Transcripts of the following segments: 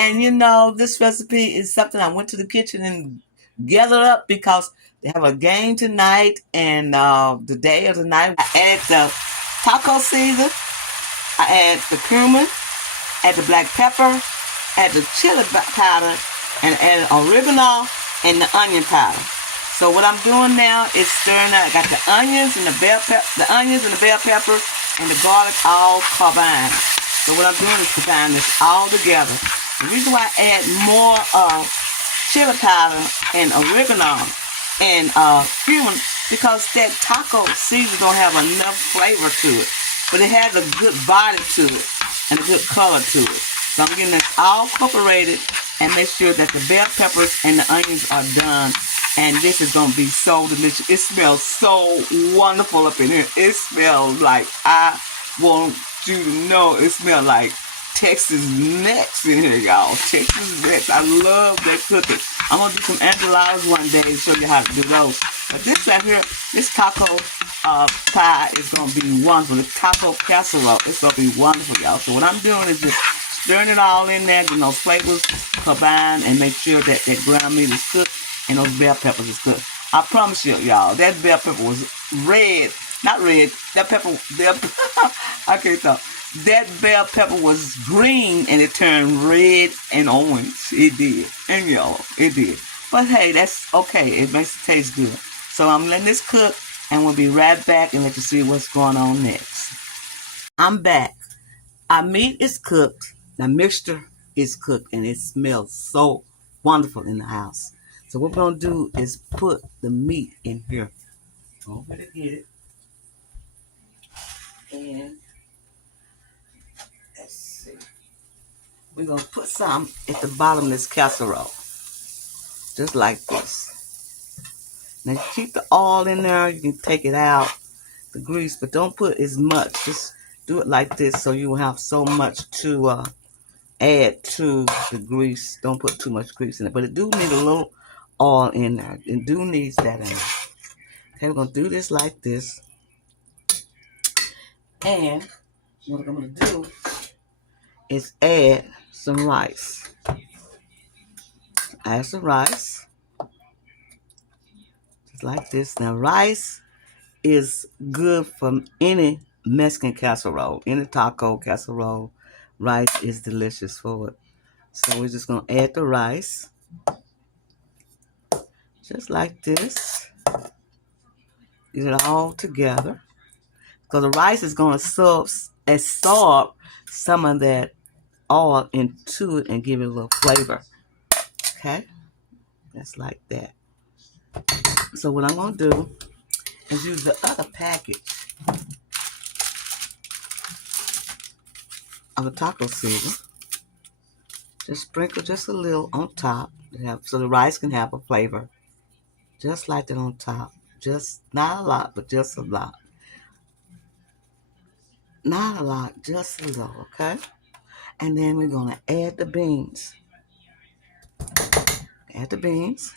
And you know, this recipe is something I went to the kitchen and gathered up because they have a game tonight, and the day of the night, I added the taco season, I add the cumin, add the black pepper, add the chili powder, and add oregano and the onion powder. So what I'm doing now is stirring up. I got the onions and the bell pepper, and the garlic all combined. So what I'm doing is combine this all together. The reason why I add more chili powder and oregano and cumin, because that taco season don't have enough flavor to it, but it has a good body to it and a good color to it. So I'm getting this all incorporated and make sure that the bell peppers and the onions are done. And this is going to be so delicious. It smells so wonderful up in here. It smells like, I want you to know, it smells like Texas necks in here, y'all. Texas necks. I love that cooking. I'm going to do some enchiladas one day and show you how to do those. But this right here, this taco pie is going to be wonderful. The taco casserole, it's going to be wonderful, y'all. So what I'm doing is just stirring it all in there, getting those flavors combined, and make sure that that ground meat is cooked and those bell peppers is cooked. I promise you, y'all, that bell pepper was red. Not red. That pepper, I can't talk. That bell pepper was green and it turned red and orange. It did. And yellow. It did. But hey, that's okay. It makes it taste good. So I'm letting this cook, and we'll be right back and let you see what's going on next. I'm back. Our meat is cooked. The mixture is cooked, and it smells so wonderful in the house. So what we're going to do is put the meat in here. Go over to get it. And let's see. We're going to put some at the bottom of this casserole. Just like this. Now you keep the oil in there. You can take it out, the grease, but don't put as much. Just do it like this so you won't have so much to add to the grease. Don't put too much grease in it. But it do need a little oil in there. It do needs that in there. Okay, we're going to do this like this. And what I'm going to do is add some rice. Add some rice. Just like this. Now, rice is good from any Mexican casserole, any taco casserole. Rice is delicious for it. So we're just going to add the rice. Just like this. Get it all together. Because the rice is going to absorb some of that oil into it and give it a little flavor. Okay? Just like that. So what I'm going to do is use the other package of the taco season. Just sprinkle just a little on top so the rice can have a flavor. Just like that on top. Just not a lot, but just a lot. Not a lot, just a little, okay? And then we're going to add the beans. Add the beans.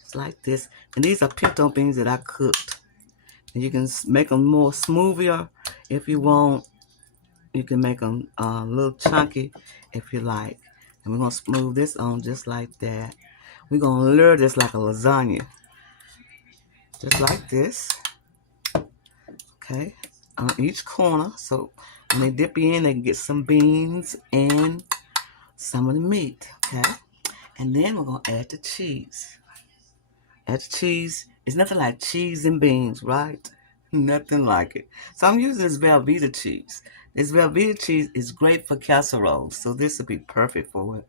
Just like this. And these are pinto beans that I cooked. And you can make them more smoother if you want. You can make them a little chunky if you like. And we're going to smooth this on just like that. We're going to lure this like a lasagna. Just like this. Okay. On each corner. So when they dip in, they can get some beans and some of the meat. Okay. And then we're going to add the cheese. Add the cheese. It's nothing like cheese and beans, right? Nothing like it. So I'm using this Velveeta cheese. This Velveeta cheese is great for casseroles. So this will be perfect for it.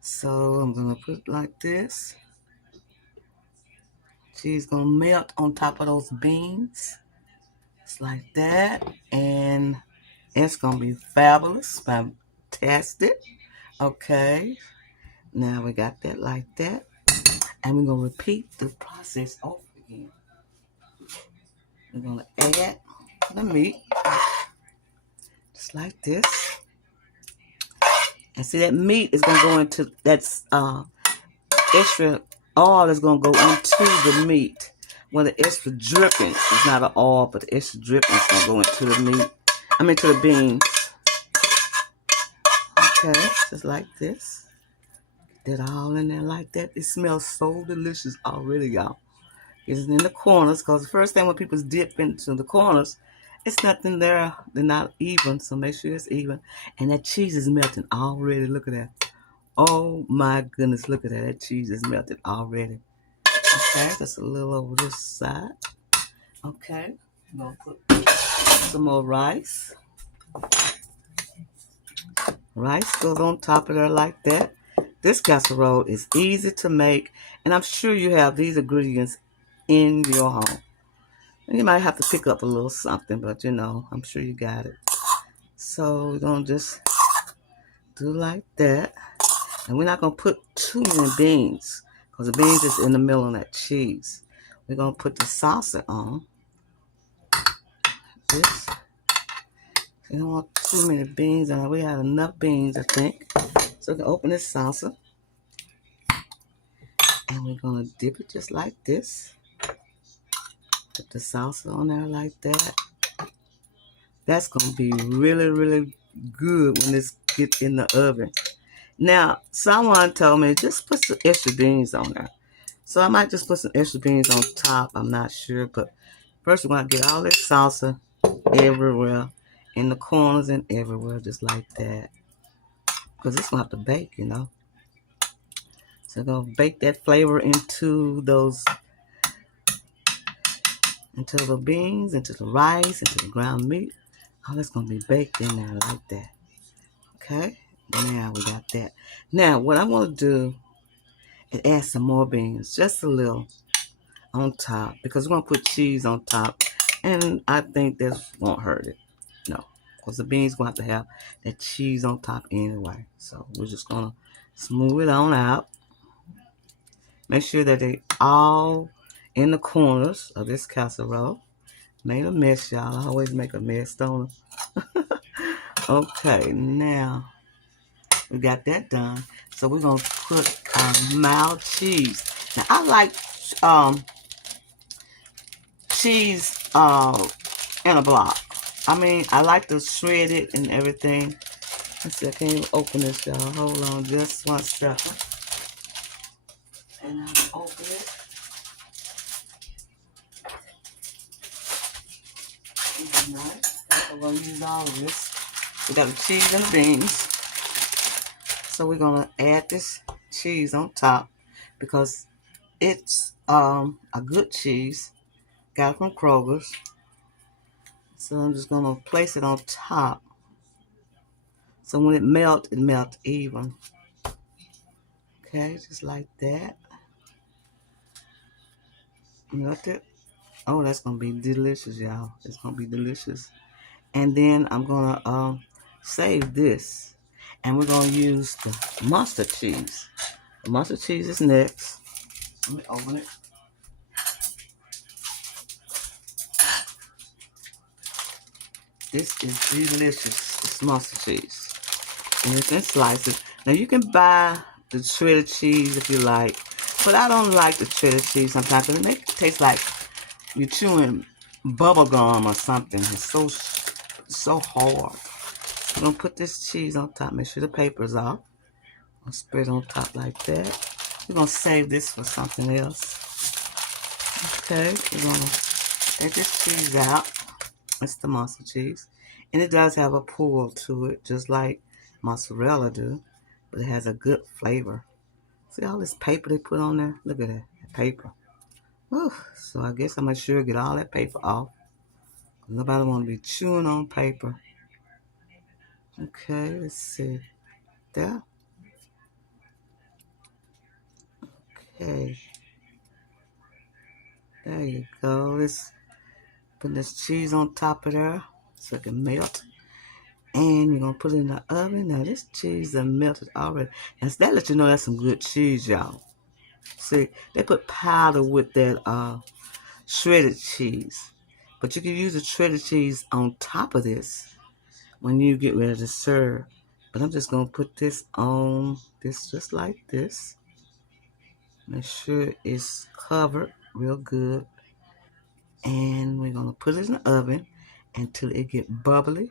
So I'm going to put it like this. Cheese going to melt on top of those beans. Just like that. And it's going to be fabulous. Fantastic. Okay. Now we got that like that. And we're going to repeat the process over again. We're going to add the meat. Just like this. And see, that meat is going to go into, that's extra oil is going to go into the meat. Well, the extra drippings, it's not an oil, but the extra drippings is going to go into the meat. To the beans. Okay, just like this. Get that all in there like that. It smells so delicious already, y'all. It's in the corners, because the first thing when people dip into the corners, it's nothing there. They're not even, so make sure it's even. And that cheese is melting already. Look at that. Oh my goodness, look at that. That cheese is melted already. Okay, just a little over this side. Okay, I'm gonna put some more rice. Rice goes on top of there like that. This casserole is easy to make, and I'm sure you have these ingredients in your home. And you might have to pick up a little something, but I'm sure you got it. So we're going to just do like that. And we're not going to put too many beans, because the beans is in the middle of that cheese. We're going to put the salsa on this. You don't want too many beans on it. We have enough beans, I think. So we can open this salsa. And we're going to dip it just like this. Put the salsa on there like that. That's going to be really, really good when this gets in the oven. Now, someone told me just put some extra beans on there. So I might just put some extra beans on top. I'm not sure. But first we're going to get all this salsa everywhere. In the corners and everywhere, just like that. Because it's going to have to bake. So we're going to bake that flavor into the beans, into the rice, into the ground meat. All that's going to be baked in there like that. Okay? Now we got that. Now, what I want to do is add some more beans. Just a little on top. Because we're going to put cheese on top. And I think this won't hurt it. No. Because the beans going to have that cheese on top anyway. So we're just going to smooth it on out. Make sure that they all in the corners of this casserole. Made a mess, y'all. I always make a mess, don't I? Okay, now we got that done. So we're going to put mild cheese. Now, I like cheese in a block. I mean, I like to shred it and everything. Let's see, I can't even open this, y'all. Hold on just 1 second. And I'll open it. Nice. I'm going to use all of this. We got the cheese and the beans. So we're going to add this cheese on top because it's a good cheese. Got it from Kroger's. So I'm just going to place it on top. So when it melts even. Okay, just like that. Melt it. Oh, that's going to be delicious, y'all. It's going to be delicious. And then I'm going to save this. And we're going to use the mustard cheese. The mustard cheese is next. Let me open it. This is delicious. It's mustard cheese. And it's in slices. Now you can buy the shredded cheese if you like. But I don't like the shredded cheese sometimes. It makes it taste like you're chewing bubble gum or something. It's so hard. I'm going to put this cheese on top. Make sure the paper's off. I'll spread it on top like that. We're going to save this for something else. Okay, we're going to take this cheese out. It's the mustard cheese. And it does have a pull to it, just like mozzarella do. But it has a good flavor. See all this paper they put on there? Look at that paper. Whew. So I guess I'm going to sure get all that paper off. Nobody want to be chewing on paper. Okay, let's see. There. Okay. There you go. Let's put this cheese on top of there so it can melt. And you're going to put it in the oven. Now, this cheese is melted already. And that lets you know that's some good cheese, y'all. See, they put powder with that shredded cheese. But you can use the shredded cheese on top of this when you get ready to serve. But I'm just going to put this on this just like this. Make sure it's covered real good. And we're going to put it in the oven until it get bubbly.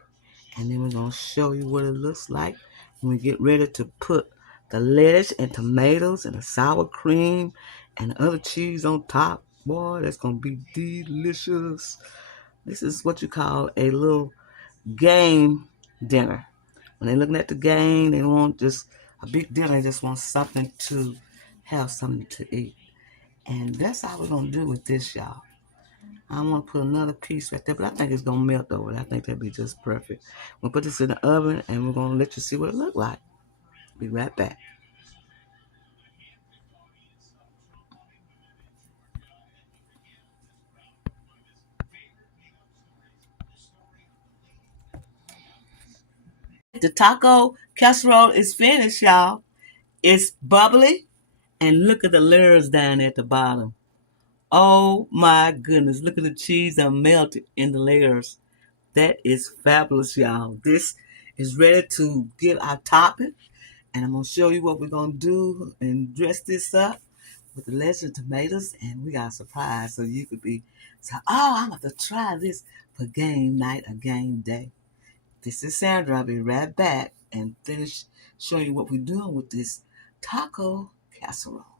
And then we're going to show you what it looks like We get ready to put the lettuce and tomatoes and the sour cream and the other cheese on top. Boy, that's going to be delicious. This is what you call a little game dinner. When they're looking at the game, they want just a big dinner. They just want something to have something to eat. And that's how we're going to do with this, y'all. I want to put another piece right there, but I think it's going to melt over. I think that'd be just perfect. We'll put this in the oven, and we're going to let you see what it look like. Be right back. The taco casserole is finished, y'all. It's bubbly, and look at the layers down at the bottom. Oh my goodness, look at the cheese that melted in the layers. That is fabulous, y'all. This is ready to get our topping, and I'm going to show you what we're going to do and dress this up with the lettuce and tomatoes, and we got a surprise so you could be, so, oh, I'm going to try this for game night or game day. This is Sandra. I'll be right back and finish showing you what we're doing with this taco casserole.